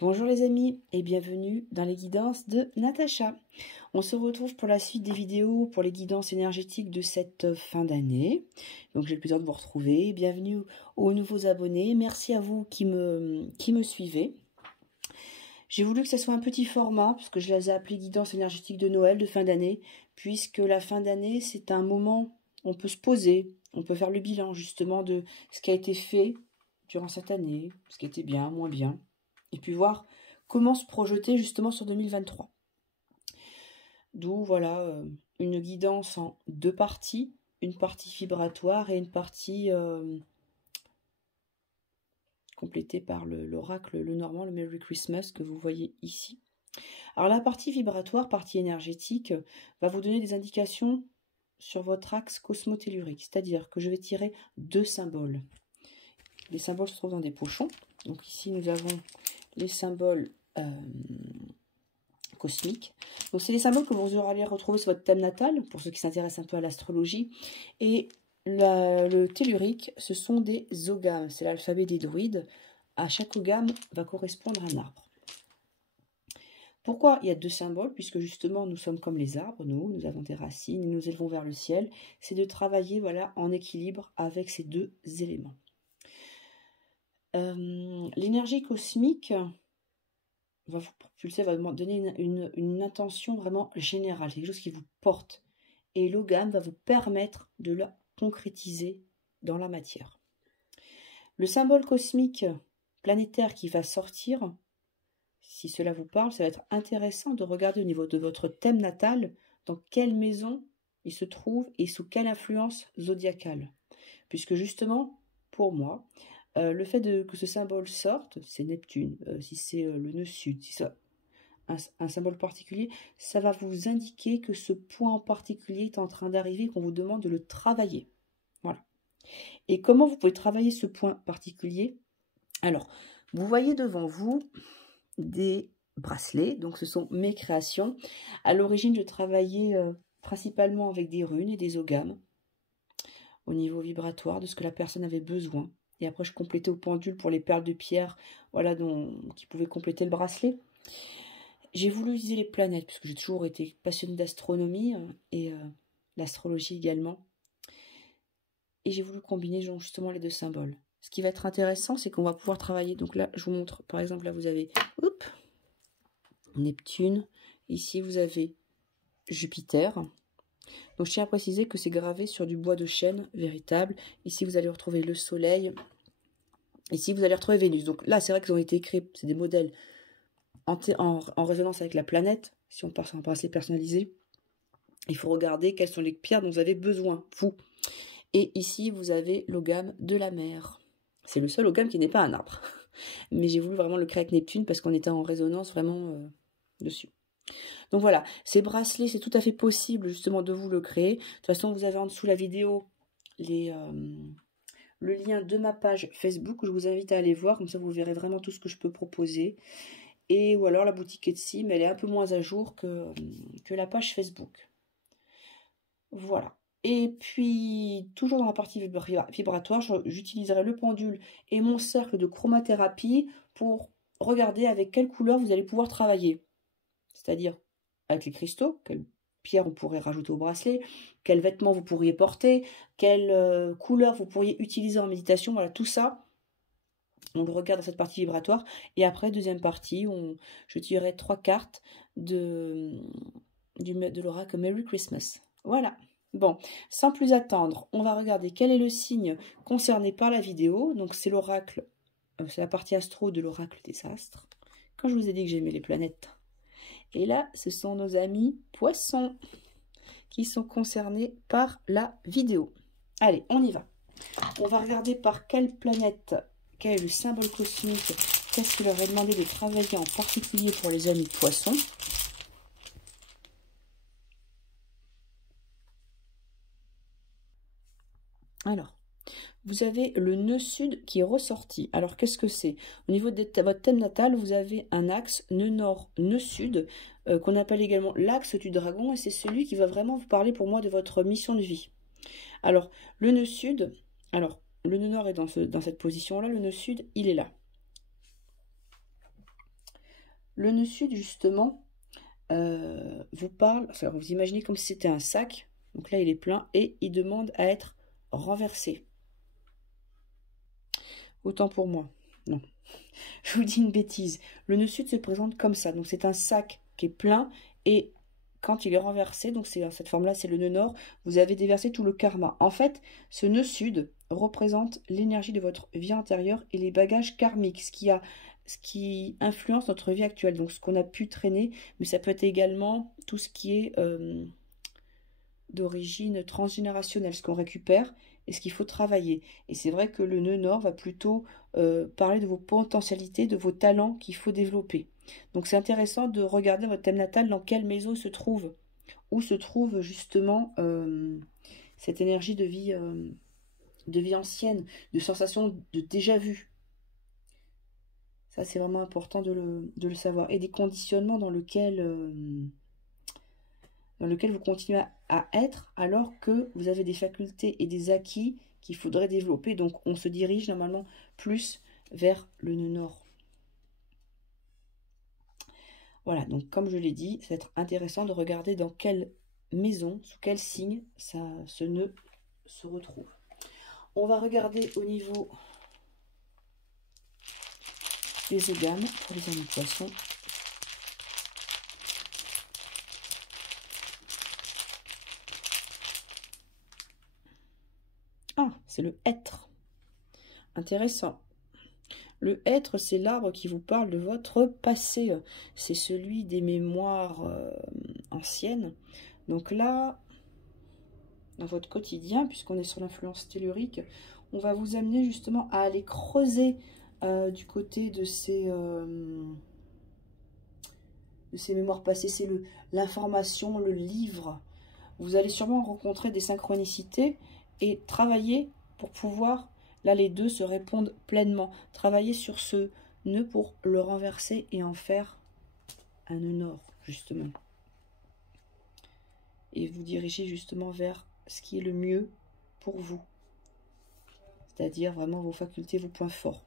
Bonjour les amis et bienvenue dans les guidances de Natacha. On se retrouve pour la suite des vidéos pour les guidances énergétiques de cette fin d'année. Donc j'ai le plaisir de vous retrouver. Bienvenue aux nouveaux abonnés. Merci à vous qui me suivez. J'ai voulu que ce soit un petit format puisque je les ai appelées guidances énergétiques de Noël de fin d'année, puisque la fin d'année c'est un moment où on peut se poser, on peut faire le bilan justement de ce qui a été fait durant cette année, ce qui était bien, moins bien. Et puis voir comment se projeter justement sur 2023. D'où voilà une guidance en deux parties, une partie vibratoire et une partie complétée par l'oracle le Normand, le Merry Christmas que vous voyez ici. Alors la partie vibratoire, partie énergétique, va vous donner des indications sur votre axe cosmotellurique, c'est-à-dire que je vais tirer deux symboles. Les symboles se trouvent dans des pochons. Donc ici nous avons les symboles cosmiques. Donc c'est les symboles que vous allez retrouver sur votre thème natal, pour ceux qui s'intéressent un peu à l'astrologie. Et le tellurique, ce sont des ogames, c'est l'alphabet des druides. À chaque ogame va correspondre un arbre. Pourquoi il y a deux symboles? Puisque justement nous sommes comme les arbres, nous avons des racines, nous nous élevons vers le ciel. C'est de travailler voilà, en équilibre avec ces deux éléments. L'énergie cosmique va vous propulser, va vous donner une intention vraiment générale, quelque chose qui vous porte. Et l'ogame va vous permettre de la concrétiser dans la matière. Le symbole cosmique planétaire qui va sortir, si cela vous parle, ça va être intéressant de regarder au niveau de votre thème natal, dans quelle maison il se trouve et sous quelle influence zodiacale. Puisque justement, pour moi, le fait que ce symbole sorte, c'est Neptune, si c'est le nœud sud, si c'est un symbole particulier, ça va vous indiquer que ce point en particulier est en train d'arriver et qu'on vous demande de le travailler. Voilà. Et comment vous pouvez travailler ce point particulier? Alors, vous voyez devant vous des bracelets, donc ce sont mes créations. À l'origine, je travaillais principalement avec des runes et des ogames au niveau vibratoire de ce que la personne avait besoin. Et après, je complétais au pendule pour les perles de pierre, voilà, qui pouvaient compléter le bracelet. J'ai voulu utiliser les planètes, puisque j'ai toujours été passionnée d'astronomie et l'astrologie également. Et j'ai voulu combiner justement les deux symboles. Ce qui va être intéressant, c'est qu'on va pouvoir travailler. Donc là, je vous montre, par exemple, là, vous avez Neptune. Ici, vous avez Jupiter. Donc, je tiens à préciser que c'est gravé sur du bois de chêne véritable. Ici, vous allez retrouver le Soleil. Ici, vous allez retrouver Vénus. Donc là, c'est vrai qu'ils ont été écrits, c'est des modèles en résonance avec la planète. Si on passe en bracelet personnalisé, il faut regarder quelles sont les pierres dont vous avez besoin, vous. Et ici, vous avez l'ogame de la mer. C'est le seul ogame qui n'est pas un arbre. Mais j'ai voulu vraiment le créer avec Neptune parce qu'on était en résonance vraiment dessus. Donc voilà, ces bracelets, c'est tout à fait possible justement de vous le créer. De toute façon, vous avez en dessous la vidéo le lien de ma page Facebook. Je vous invite à aller voir, comme ça vous verrez vraiment tout ce que je peux proposer. Et ou alors la boutique Etsy, mais elle est un peu moins à jour que la page Facebook. Voilà. Et puis, toujours dans la partie vibratoire, j'utiliserai le pendule et mon cercle de chromathérapie pour regarder avec quelle couleur vous allez pouvoir travailler. C'est-à-dire avec les cristaux, quelle pierre on pourrait rajouter au bracelet, quels vêtements vous pourriez porter, quelle couleur vous pourriez utiliser en méditation. Voilà, tout ça, on le regarde dans cette partie vibratoire. Et après, deuxième partie, je tirerai 3 cartes de l'oracle Merry Christmas. Voilà. Bon, sans plus attendre, on va regarder quel est le signe concerné par la vidéo. Donc c'est l'oracle, c'est la partie astro de l'oracle des astres. Quand je vous ai dit que j'aimais les planètes. Et là, ce sont nos amis poissons qui sont concernés par la vidéo. Allez, on y va. On va regarder par quelle planète, quel est le symbole cosmique, qu'est-ce qu'il leur est demandé de travailler en particulier pour les amis poissons. Alors, vous avez le nœud sud qui est ressorti. Alors, qu'est-ce que c'est? Au niveau de votre thème natal, vous avez un axe nœud nord, nœud sud, qu'on appelle également l'axe du dragon, et c'est celui qui va vraiment vous parler pour moi de votre mission de vie. Alors, le nœud sud, alors, le nœud nord est dans cette position-là, le nœud sud, il est là. Le nœud sud, justement, vous parle, alors vous imaginez comme si c'était un sac, donc là il est plein, et il demande à être renversé. Autant pour moi, non, je vous dis une bêtise. Le nœud sud se présente comme ça, donc c'est un sac qui est plein, et quand il est renversé, donc c'est cette forme-là, c'est le nœud nord, vous avez déversé tout le karma. En fait, ce nœud sud représente l'énergie de votre vie antérieure et les bagages karmiques, ce qui influence notre vie actuelle, donc ce qu'on a pu traîner, mais ça peut être également tout ce qui est d'origine transgénérationnelle, ce qu'on récupère et ce qu'il faut travailler. Et c'est vrai que le nœud nord va plutôt parler de vos potentialités, de vos talents qu'il faut développer. Donc c'est intéressant de regarder votre thème natal, dans quelle maison il se trouve, où se trouve justement cette énergie de vie ancienne, de sensation de déjà-vu. Ça, c'est vraiment important de le savoir. Et des conditionnements dans lequel vous continuez à être, alors que vous avez des facultés et des acquis qu'il faudrait développer. Donc, on se dirige normalement plus vers le nœud nord. Voilà, donc comme je l'ai dit, ça va être intéressant de regarder dans quelle maison, sous quel signe ce nœud se retrouve. On va regarder au niveau des égames pour les amis poissons. Ah, c'est le hêtre. Intéressant. Le hêtre, c'est l'arbre qui vous parle de votre passé. C'est celui des mémoires anciennes. Donc là, dans votre quotidien, puisqu'on est sur l'influence tellurique, on va vous amener justement à aller creuser du côté de ces mémoires passées. C'est l'information, le livre. Vous allez sûrement rencontrer des synchronicités et travailler pour pouvoir, là les deux se répondent pleinement, travailler sur ce nœud pour le renverser et en faire un nœud nord, justement. Et vous diriger justement vers ce qui est le mieux pour vous. C'est-à-dire vraiment vos facultés, vos points forts.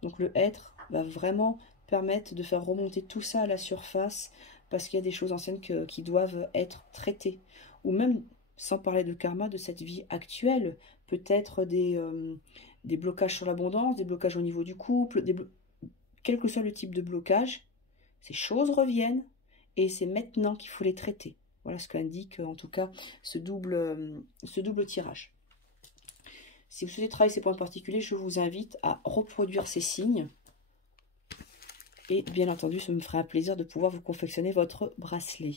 Donc le hêtre va vraiment permettre de faire remonter tout ça à la surface, parce qu'il y a des choses anciennes qui doivent être traitées. Ou même, sans parler de karma, de cette vie actuelle, peut-être des blocages sur l'abondance, des blocages au niveau du couple, quel que soit le type de blocage, ces choses reviennent et c'est maintenant qu'il faut les traiter. Voilà ce qu'indique en tout cas ce double tirage. Si vous souhaitez travailler ces points particuliers, je vous invite à reproduire ces signes. Et bien entendu, ça me ferait un plaisir de pouvoir vous confectionner votre bracelet.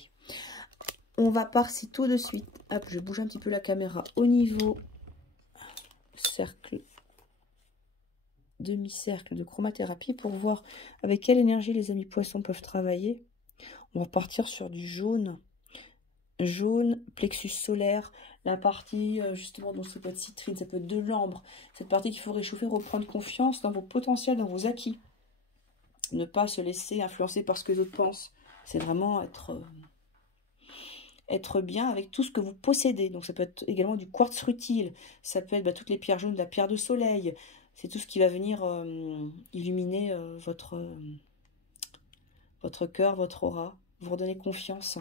On va passer tout de suite. Hop, je bouge un petit peu la caméra au niveau cercle, demi-cercle de chromathérapie pour voir avec quelle énergie les amis poissons peuvent travailler. On va partir sur du jaune. Jaune, plexus solaire, la partie justement, donc ça peut être citrine, ça peut être de l'ambre, cette partie qu'il faut réchauffer, reprendre confiance dans vos potentiels, dans vos acquis. Ne pas se laisser influencer par ce que les autres pensent. C'est vraiment être bien avec tout ce que vous possédez. Donc ça peut être également du quartz rutile, ça peut être toutes les pierres jaunes, la pierre de soleil. C'est tout ce qui va venir illuminer votre cœur, votre aura, vous redonner confiance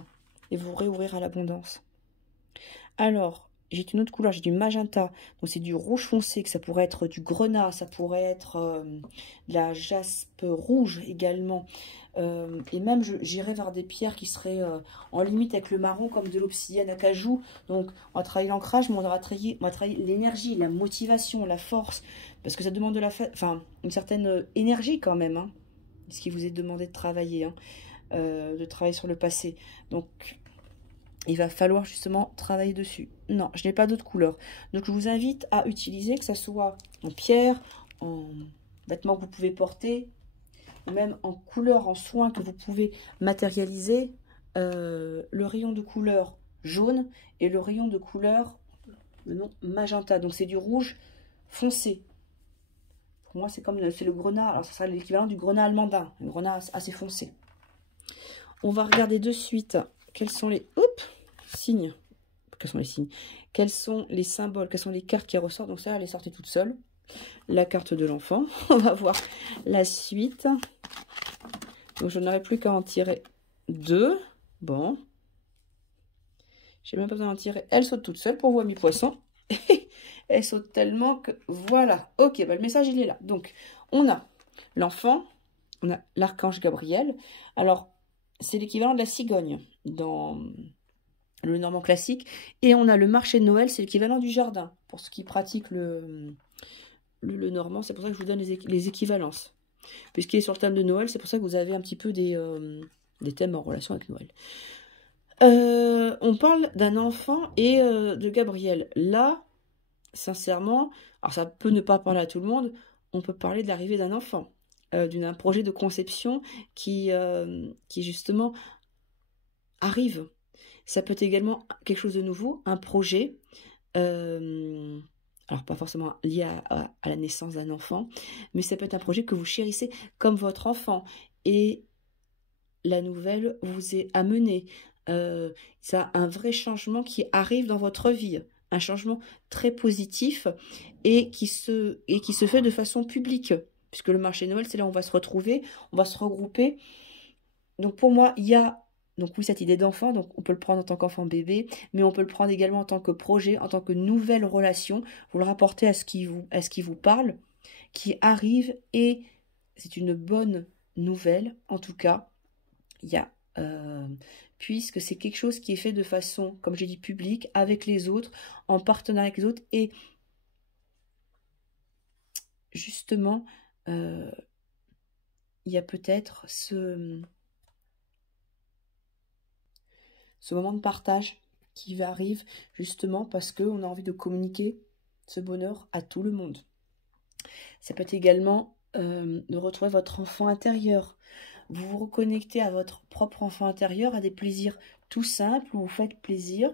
et vous réouvrir à l'abondance. Alors, j'ai une autre couleur, j'ai du magenta, donc c'est du rouge foncé, que ça pourrait être du grenat, ça pourrait être de la jaspe rouge également. Et même, j'irais vers des pierres qui seraient en limite avec le marron, comme de l'obsidienne acajou. Donc, on va travailler l'ancrage, mais on va travailler l'énergie, la motivation, la force, parce que ça demande de une certaine énergie quand même, hein, ce qui vous est demandé de travailler, hein, de travailler sur le passé. Donc, il va falloir justement travailler dessus. Non, je n'ai pas d'autres couleurs. Donc, je vous invite à utiliser, que ce soit en pierre, en vêtements que vous pouvez porter, ou même en couleur, en soin que vous pouvez matérialiser, le rayon de couleur jaune et le rayon de couleur, le nom magenta. Donc, c'est du rouge foncé. Pour moi, c'est le grenat. Alors, ça sera l'équivalent du grenat allemandin, un grenat assez foncé. On va regarder de suite quels sont les signes. Quels sont les signes? Quels sont les symboles? Quelles sont les cartes qui ressortent? Donc, ça, elle est sortie toute seule. La carte de l'enfant. On va voir la suite. Donc, je n'aurai plus qu'à en tirer 2. Bon. J'ai même pas besoin d'en tirer. Elle saute toute seule pour vous, amis poissons. Elle saute tellement que... Voilà. Ok, bah, le message, il est là. Donc, on a l'enfant, on a l'archange Gabriel. Alors, c'est l'équivalent de la cigogne dans le normand classique. Et on a le marché de Noël, c'est l'équivalent du jardin. Pour ceux qui pratiquent le normand, c'est pour ça que je vous donne les équivalences. Puisqu'il est sur le thème de Noël, c'est pour ça que vous avez un petit peu des thèmes en relation avec Noël. On parle d'un enfant et de Gabriel. Là, sincèrement, alors ça peut ne pas parler à tout le monde, on peut parler de l'arrivée d'un enfant, d'un projet de conception qui justement arrive. Ça peut être également quelque chose de nouveau, un projet, alors pas forcément lié à la naissance d'un enfant, mais ça peut être un projet que vous chérissez comme votre enfant. Et la nouvelle vous est amenée. Ça a un vrai changement qui arrive dans votre vie. Un changement très positif et qui se fait de façon publique. Puisque le marché de Noël, c'est là où on va se retrouver, on va se regrouper. Donc pour moi, il y a donc oui, cette idée d'enfant, donc on peut le prendre en tant qu'enfant bébé, mais on peut le prendre également en tant que projet, en tant que nouvelle relation. Vous le rapportez à ce qui vous parle, qui arrive, et c'est une bonne nouvelle. En tout cas, il y a puisque c'est quelque chose qui est fait de façon, comme j'ai dit, publique, avec les autres, en partenariat avec les autres, et justement, il y a peut-être ce moment de partage qui arrive justement parce qu'on a envie de communiquer ce bonheur à tout le monde. Ça peut être également de retrouver votre enfant intérieur. Vous vous reconnectez à votre propre enfant intérieur, à des plaisirs tout simples où vous faites plaisir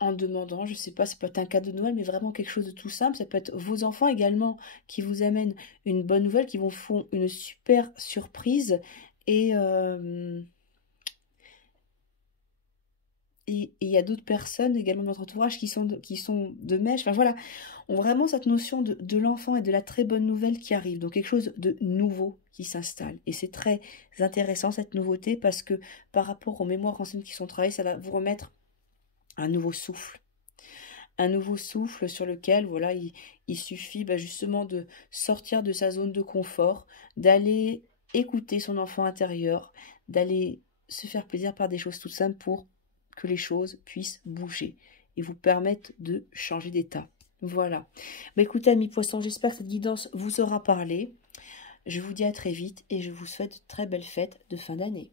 en demandant, je ne sais pas, ça peut être un cadeau de Noël, mais vraiment quelque chose de tout simple. Ça peut être vos enfants également qui vous amènent une bonne nouvelle, qui vous font une super surprise. Et il y a d'autres personnes également dans votre entourage qui sont de mèche. Enfin voilà, on a vraiment cette notion de l'enfant et de la très bonne nouvelle qui arrive. Donc quelque chose de nouveau qui s'installe. Et c'est très intéressant cette nouveauté parce que par rapport aux mémoires anciennes qui sont travaillées, ça va vous remettre un nouveau souffle. Un nouveau souffle sur lequel, voilà, il suffit justement de sortir de sa zone de confort, d'aller écouter son enfant intérieur, d'aller se faire plaisir par des choses toutes simples pour que les choses puissent bouger et vous permettre de changer d'état. Voilà. Écoutez, amis poissons, j'espère que cette guidance vous aura parlé. Je vous dis à très vite et je vous souhaite de très belles fêtes de fin d'année.